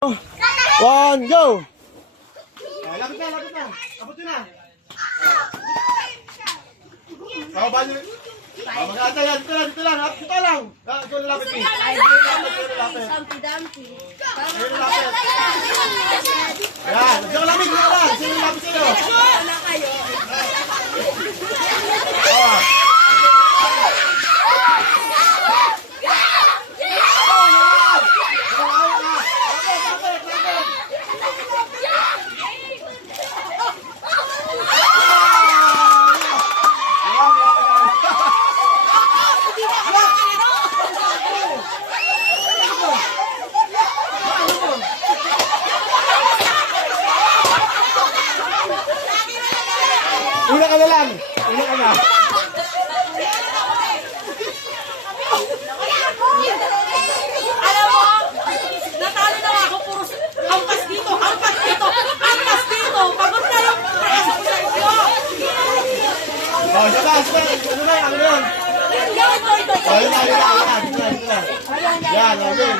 One, go! Lapit na, lapit na. Abot yun na. Bali. Mag-aantay yan. Dito lang. Dito lang. Ito na lapit eh. Lapit. Ayun na lapit. Ayan. Diyan lapit mo na. Sino lapit sa'yo? Una ka na lang. Una ka na. Alam mo, natalo na ako, puro hampas dito, hampas dito, hampas dito. Pagod na yung preso ko sa inyo. Oh, sige. Ano na yun? Ito. Oh, yun na. Yan, yan.